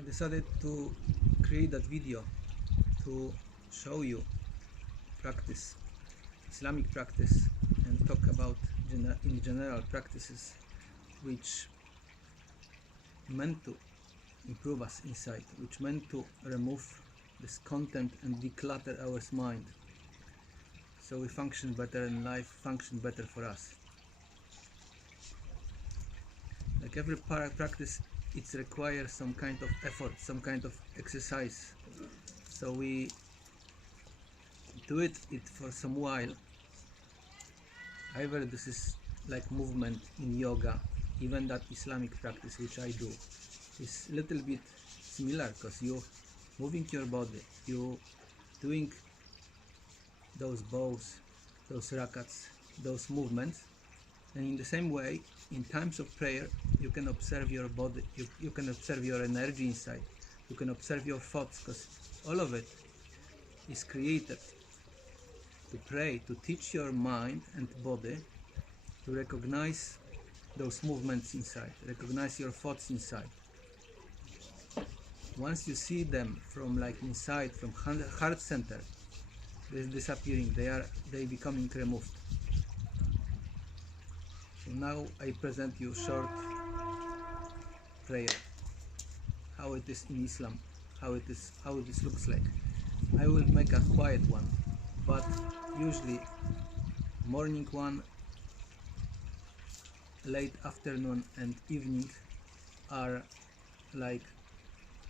I decided to create that video to show you practice, Islamic practice, and talk about in general practices which meant to improve us inside, which meant to remove this content and declutter our mind so we function better and life function better for us. Like every practice, it requires some kind of effort, some kind of exercise. So we do it for some while. However, this is like movement in yoga. Even that Islamic practice which I do is a little bit similar, because you're moving your body, you're doing those bows, those rakats, those movements, and in the same way, in times of prayer, you can observe your body, you can observe your energy inside, you can observe your thoughts, because all of it is created to pray, to teach your mind and body to recognize those movements inside, recognize your thoughts inside. Once you see them from like inside, from heart center, they're disappearing, they becoming removed. So now I present you short prayer, how it is in Islam, how this looks like. I will make a quiet one, but usually morning one, late afternoon and evening are like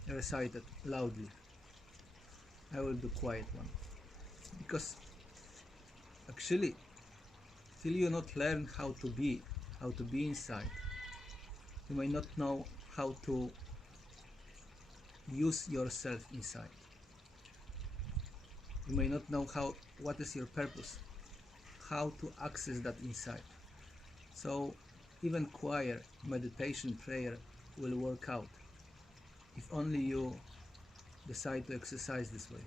recited loudly. I will do quiet one, because actually till you not learn how to be inside, you may not know how to use yourself inside. You may not know what is your purpose, how to access that inside. So even choir, meditation, prayer will work out if only you decide to exercise this way.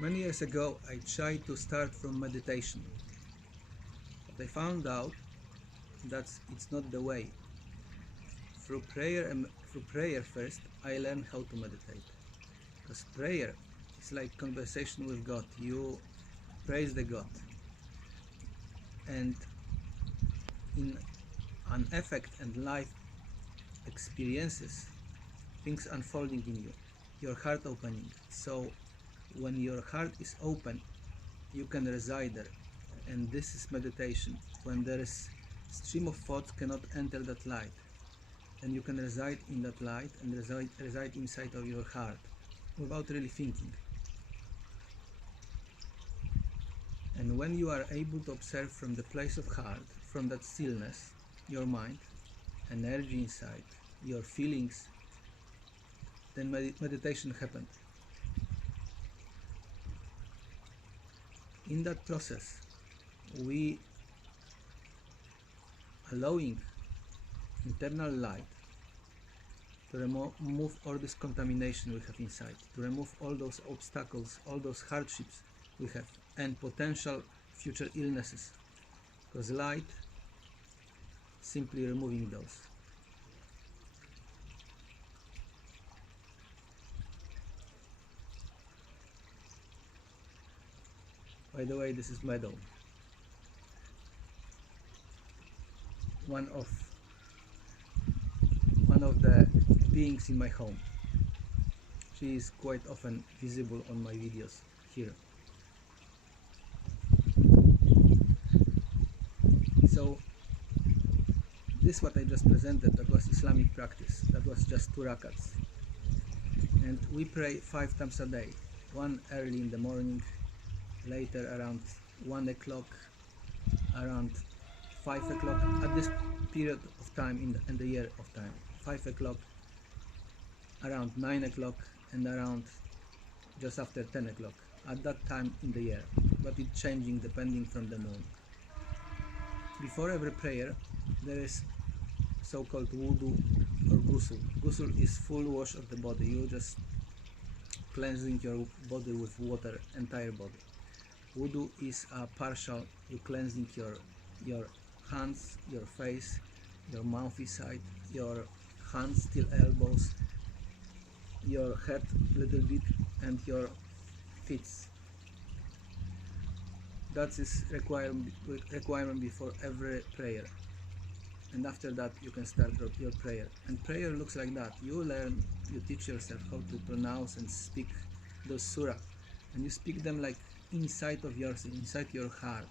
Many years ago, I tried to start from meditation, but I found out it's not the way. Through prayer first, I learned how to meditate. Because prayer is like conversation with God. You praise the God, and in an effect and life experiences, things unfolding in you, your heart opening. So when your heart is open, you can reside there, and this is meditation. When there is stream of thoughts cannot enter that light, and you can reside in that light and reside inside of your heart without really thinking. And when you are able to observe from the place of heart, from that stillness, your mind, energy inside, your feelings, then meditation happened. In that process, we allowing internal light to remove all this contamination we have inside, to remove all those obstacles, all those hardships we have, and potential future illnesses, because light simply removing those. By the way, this is Meadow, one of the beings in my home. She is quite often visible on my videos here. So this what I just presented, that was Islamic practice. That was just 2 rakats, and we pray 5 times a day. One early in the morning, later around 1 o'clock, around 5 o'clock, at this period of time in the year of time, 5 o'clock, around 9 o'clock, and around just after 10 o'clock, at that time in the year, but it's changing depending from the moon. Before every prayer, there is so-called wudu or ghusl. Ghusl is full wash of the body. You just cleansing your body with water, entire body. Wudu is a partial, you cleansing your hands, your face, your mouth inside, your hands till elbows, your head a little bit, and your feet. That is requirement before every prayer, and after that you can start your prayer. And prayer looks like that. You learn, you teach yourself how to pronounce and speak those surah, and you speak them like inside of yours, inside your heart.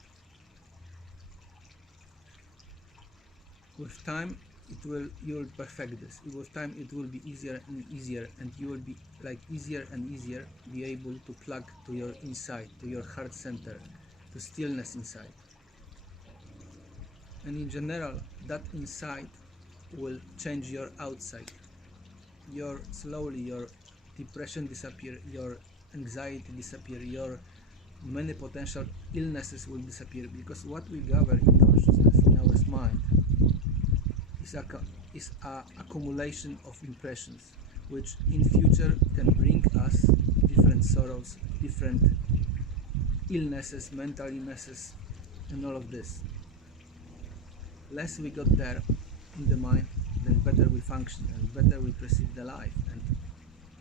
With time you will perfect this. With time it will be easier and easier, and you will be like easier and easier be able to plug to your inside, to your heart center, to stillness inside. And in general, that inside will change your outside. Slowly your depression disappear, your anxiety disappear, your many potential illnesses will disappear, because what we gather in consciousness, in our mind, is a accumulation of impressions, which in future can bring us different sorrows, different illnesses, mental illnesses, and all of this. Less we got there in the mind, then better we function and better we perceive the life, and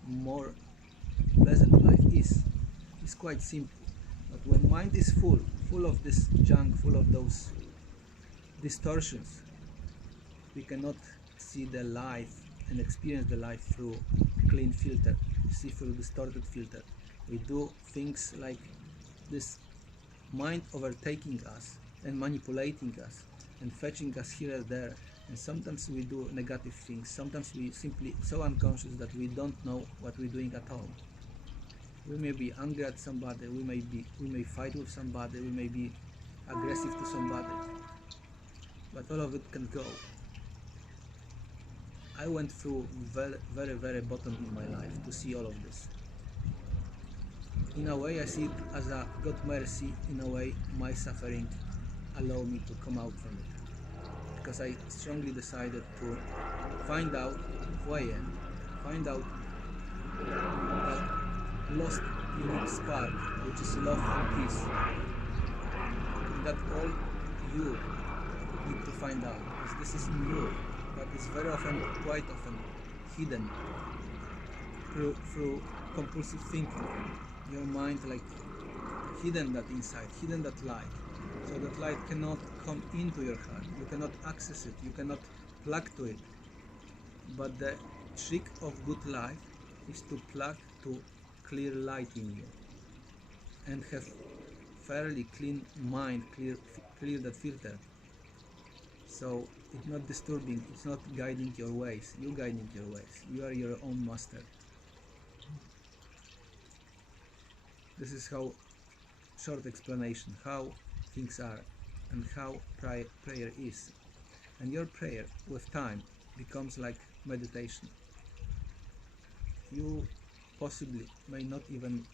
more pleasant life is. It's quite simple. But when mind is full of this junk, full of those distortions, we cannot see the life and experience the life through clean filter. We see through distorted filter. We do things like this mind overtaking us and manipulating us and fetching us here and there, and sometimes we do negative things. Sometimes we simply so unconscious that we don't know what we're doing at all. We may be angry at somebody, we may fight with somebody, we may be aggressive to somebody, but all of it can go. I went through very bottom in my life to see all of this. In a way I see it as a God mercy. In a way my suffering allowed me to come out from it, because I strongly decided to find out who I am, find out that lost unique spark, which is love and peace, that all you need to find out, because this is in you, but it's very often, quite often, hidden through compulsive thinking. Your mind like hidden that insight, hidden that light, so that light cannot come into your heart. You cannot access it, you cannot plug to it. But the trick of good life is to plug to clear light in you and have fairly clean mind, clear that filter. So it's not disturbing, it's not guiding your ways, you guiding your ways. You are your own master. This is how, short explanation, how things are and how prayer is. And your prayer with time becomes like meditation. You possibly may not even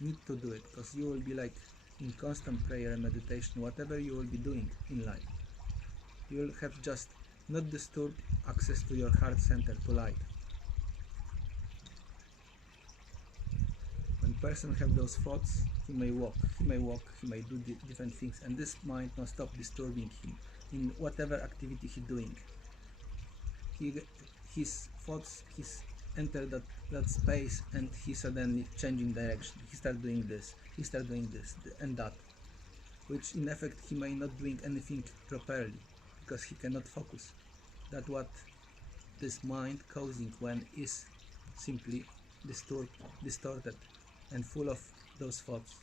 need to do it, because you will be like in constant prayer and meditation, whatever you will be doing in life. You will have just not disturbed access to your heart center, to light. When person have those thoughts, he may walk, he may do different things, and this mind not stop disturbing him in whatever activity he doing. His thoughts, enter that space, and he suddenly changing direction. He start doing this, and that, which in effect he may not doing anything properly, because he cannot focus. That's what this mind causing when is simply distorted and full of those thoughts.